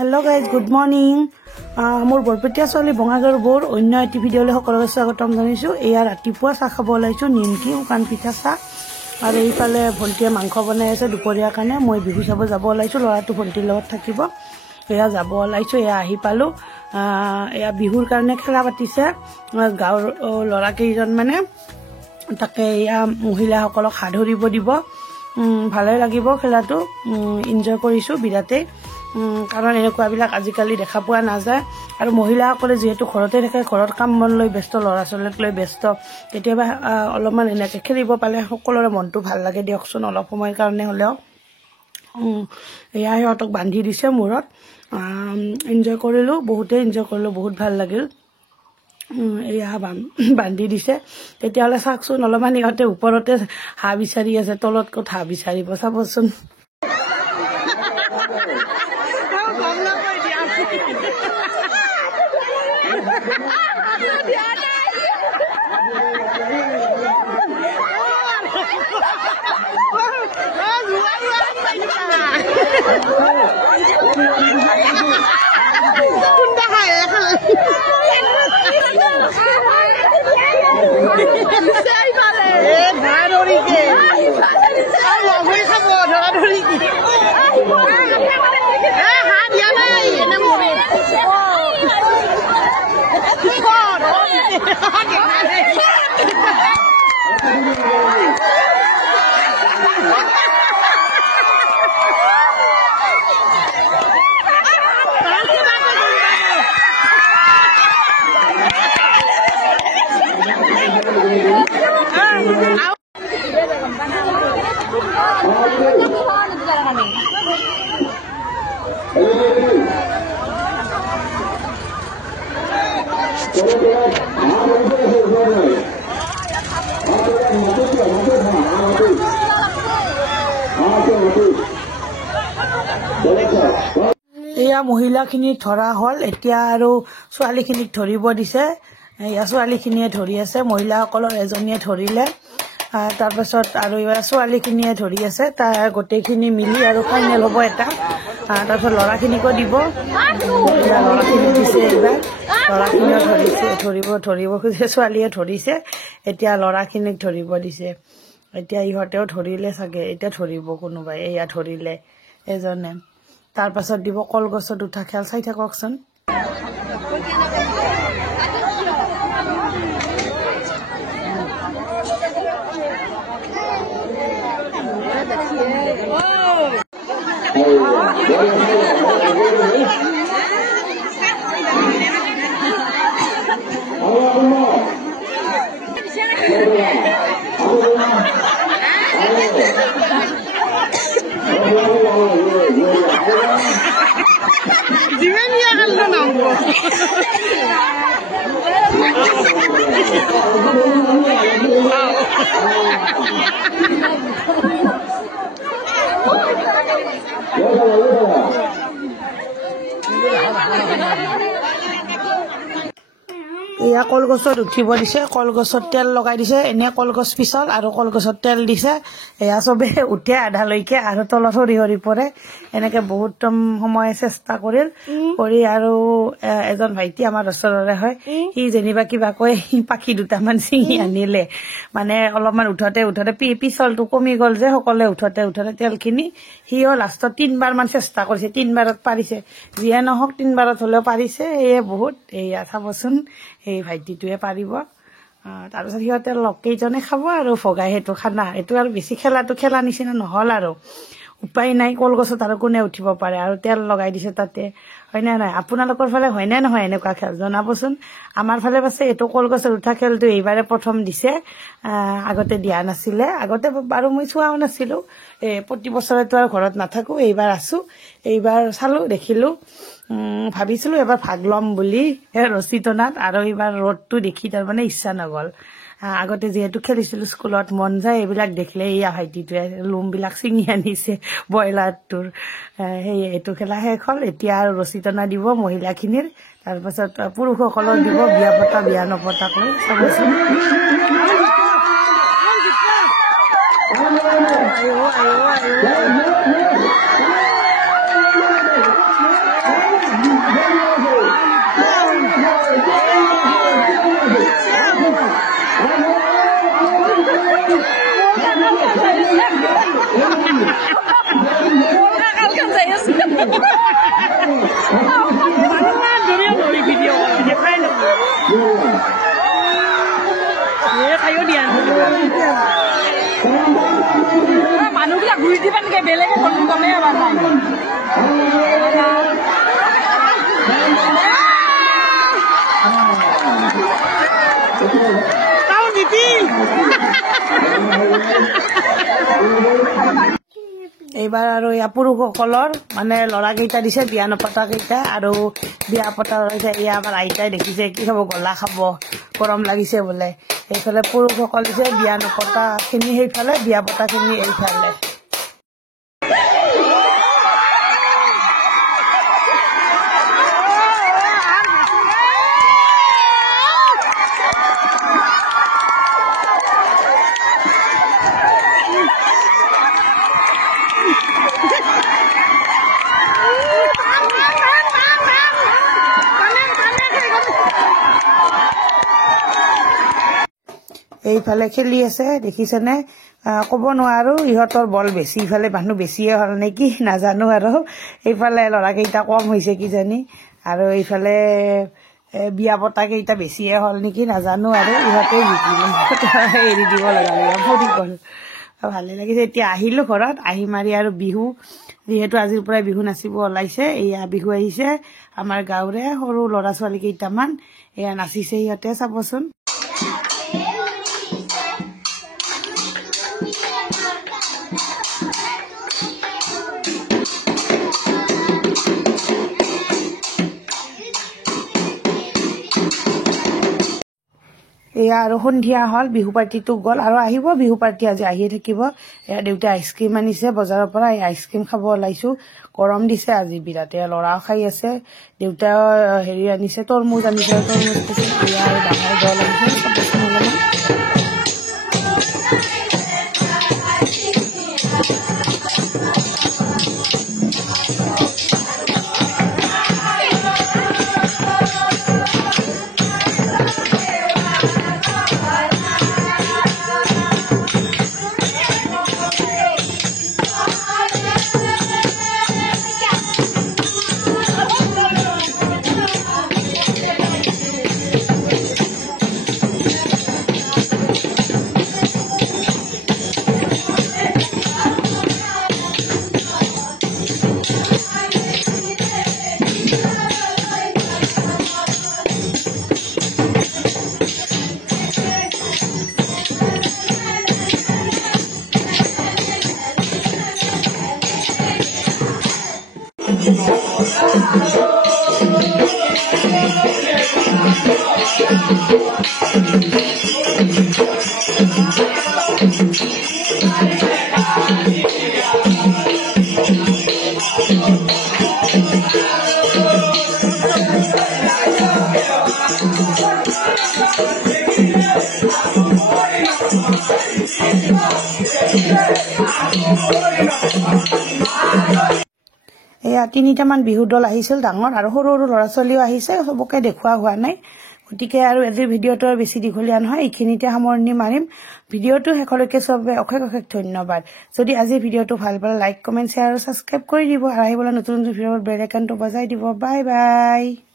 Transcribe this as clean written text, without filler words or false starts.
Hello guys, good morning. মোৰ বৰপেটীয়া ছোৱালী বঙাইগাঁৱৰ বৰ অন্য এটি ভিডিঅ'লৈ সকলোকে স্বাগতম জনাইছোঁ। এয়া ৰাতিপুৱা চাহ খাব ওলাইছোঁ, নিমকি শুকান পিঠা চাহ আৰু এইফালে ভণ্টিয়ে মাংস বনাই আছে দুপৰীয়াৰ কাৰণে। মই বিহু চাব যাব ওলাইছোঁ, ল'ৰাটো ভণ্টিৰ লগত থাকিব। এয়া যাব ওলাইছোঁ, এয়া আহি পালোঁ। এয়া বিহুৰ কাৰণে খেলা পাতিছে গাঁৱৰ ল'ৰাকেইজন মানে, তাকে এয়া মহিলাসকলক হাত ধৰিব দিব। ভালে লাগিব খেলাটো, এনজয় কৰিছোঁ বিৰাটেই। কাৰণ এনেকুৱাবিলাক আজিকালি দেখা পোৱা নাযায় আৰু মহিলাসকলে যিহেতু ঘৰতে থাকে, ঘৰত কাম বন লৈ ব্যস্ত, ল'ৰা ছোৱালীক লৈ ব্যস্ত, কেতিয়াবা অলপমান এনেকৈ খেলিব পালে সকলোৰে মনটো ভাল লাগে দিয়কচোন, অলপ সময়ৰ কাৰণে হ'লেও। এয়া সিহঁতক বান্ধি দিছে মূৰত, এনজয় কৰিলোঁ, বহুতেই এনজয় কৰিলোঁ, বহুত ভাল লাগিল। এয়া বান্ধি দিছে। তেতিয়াহ'লে চাওকচোন, অলপমান ইহঁতে ওপৰতে হাঁহ বিচাৰি আছে, তলত ক'ত হাঁহ বিচাৰিব চাবচোন। এয়া মহিলাখিনিক ধৰা হ'ল, এতিয়া আৰু ছোৱালীখিনিক ধৰিব দিছে। এয়া ছোৱালীখিনিয়ে ধৰি আছে, মহিলাসকলৰ এজনীয়ে ধৰিলে, তাৰপাছত আৰু এইবাৰ ছোৱালীখিনিয়ে ধৰি আছে, তাৰ গোটেইখিনি মিলি আৰু ফাইনেল হ'ব এটা। তাৰপিছত ল'ৰাখিনিকো দিব, ল'ৰাখিনিক দিছে এইবাৰ, ল'ৰাখিনিও ধৰিব খুজিছে, ছোৱালীয়ে ধৰিছে, এতিয়া ল'ৰাখিনিক ধৰিব দিছে। এতিয়া ইহঁতেও ধৰিলে চাগে, এতিয়া ধৰিব কোনোবাই, এয়া ধৰিলে এজনে। তাৰপাছত দিব কলগছত উঠা খেল, চাই থাককচোন। এয়া কলগছত উঠিব দিছে, কলগছত তেল লগাই দিছে, এনে কলগছ পিছল আৰু কলগছত তেল দিছে। এয়া চবে উঠে আধালৈকে আৰু তলত সৰি সৰি পৰে। এনেকে বহুত সময় চেষ্টা কৰি আৰু এজন ভাইটি আমাৰ ওচৰৰে হয়, সি যেনিবা কিবা কৈ পাখি দুটামান ছিঙি আনিলে। মানে অলপমান উঠোতে পিছলটো কমি গ'ল যে, সকলোৱে উঠোতে তেলখিনি, সিও লাষ্টত 3বাৰ মান চেষ্টা কৰিছে, 3বাৰত পাৰিছে। যিয়ে নহওক 3বাৰত হ'লেও পাৰিছে, এয়ে বহুত। এয়া চাবচোন, সেই ভাইটিটোৱে পাৰিব। তাৰপিছত সিহঁতে লগ কেইজনে খাব আৰু ভগাই সেইটো খানা। এইটো আৰু বেছি খেলা নিচিনা নহ'ল আৰু, উপায় নাই, কলগছত আৰু কোনে উঠিব পাৰে, আৰু তেল লগাই দিছে তাতে, হয়নে নাই? আপোনালোকৰ ফালে হয়নে নহয় এনেকুৱা খেল জনাবচোন। আমাৰ ফালে পাছে এইটো কলগছত উঠা খেলটো এইবাৰে প্ৰথম দিছে, আগতে দিয়া নাছিলে। আগতে বাৰু মই চোৱাও নাছিলোঁ, প্ৰতি বছৰেতো আৰু ঘৰত নাথাকোঁ, এইবাৰ আছোঁ, এইবাৰ চালোঁ, দেখিলোঁ, ভাবিছিলোঁ এবাৰ ভাগ ল'ম বুলি ৰছী টনাত, আৰু এইবাৰ ৰ'দটো দেখি তাৰমানে ইচ্ছা নগ'ল। আগতে যিহেতু খেলিছিলোঁ স্কুলত, মন যায় এইবিলাক দেখিলে। এয়া ভাইটিটোৱে লোমবিলাক ছিঙি আনিছে ব্ৰইলাৰটোৰ। সেয়ে এইটো খেলা শেষ হ'ল। এতিয়া আৰু ৰছী টনা দিব মহিলাখিনিৰ, তাৰপাছত পুৰুষসকলৰ দিব বিয়া পতা বিয়া নপতাক লৈ। চাবচোন। এইবাৰ আৰু ইয়া পুৰুষসকলৰ মানে ল'ৰাকেইটা দিছে বিয়া নপতা কেইটা আৰু বিয়া পতা ল'ৰাকেইটা এয়া আমাৰ আইতাই দেখিছে কি খাব গলা খাব গৰম লাগিছে বোলে এইফালে পুৰুষসকল দিছে বিয়া নপতাখিনি সেইফালে বিয়া পতাখিনি এইফালে এইফালে খেলি আছে দেখিছেনে ক'ব নোৱাৰো ইহঁতৰ বল বেছি ইফালে মানুহ বেছিয়ে হ'ল নেকি নাজানো আৰু এইফালে ল'ৰাকেইটা কম হৈছে কিজানি আৰু এইফালে বিয়া পতা কেইটা বেছিয়ে হ'ল নেকি নাজানো আৰু ইহঁতে জিকিলে এৰি দিব লগা ফুৰি গ'ল ভালে লাগিছে এতিয়া আহিলো ঘৰত আহি মাৰি আৰু বিহু যিহেতু আজিৰ পৰাই বিহু নাচিব ওলাইছে এয়া বিহু আহিছে আমাৰ গাঁৱৰে সৰু ল'ৰা ছোৱালী কেইটামান এয়া নাচিছে সিহঁতে চাবচোন এয়া আৰু সন্ধিয়া হ'ল বিহু পাৰ্টিটো গ'ল আৰু আহিব বিহু পাৰ্টি আজি আহিয়ে থাকিব এয়া দেউতাই আইচক্ৰীম আনিছে বজাৰৰ পৰা এই আইচক্ৰীম খাব ওলাইছো গৰম দিছে আজি বিৰাট এয়া ল'ৰাও খাই আছে দেউতাই হেৰি আনিছে তৰমুজ আনিছে তৰমুজ এয়া আৰু ডাঙৰ জল আনিছে চাবচোন অলপমান এয়া ৩টামান বিহু দল আহিছিল ডাঙৰ আৰু সৰু সৰু ল'ৰা ছোৱালীও আহিছে সবকে দেখুওৱা হোৱা নাই গতিকে আৰু আজিৰ ভিডিঅ'টো বেছি দীঘলীয়া নহয় এইখিনিতে সামৰণি মাৰিম ভিডিঅ'টো শেষলৈকে চবে অশেষ অশেষ ধন্যবাদ যদি আজি ভিডিঅ'টো ভাল পালে লাইক কমেণ্ট শ্বেয়াৰ আৰু ছাবস্ক্ৰাইব কৰি দিব আৰু আহিবলৈ নতুন নতুন ভিডিঅ'ৰ বেল আইকনটো বজাই দিব বাই বাই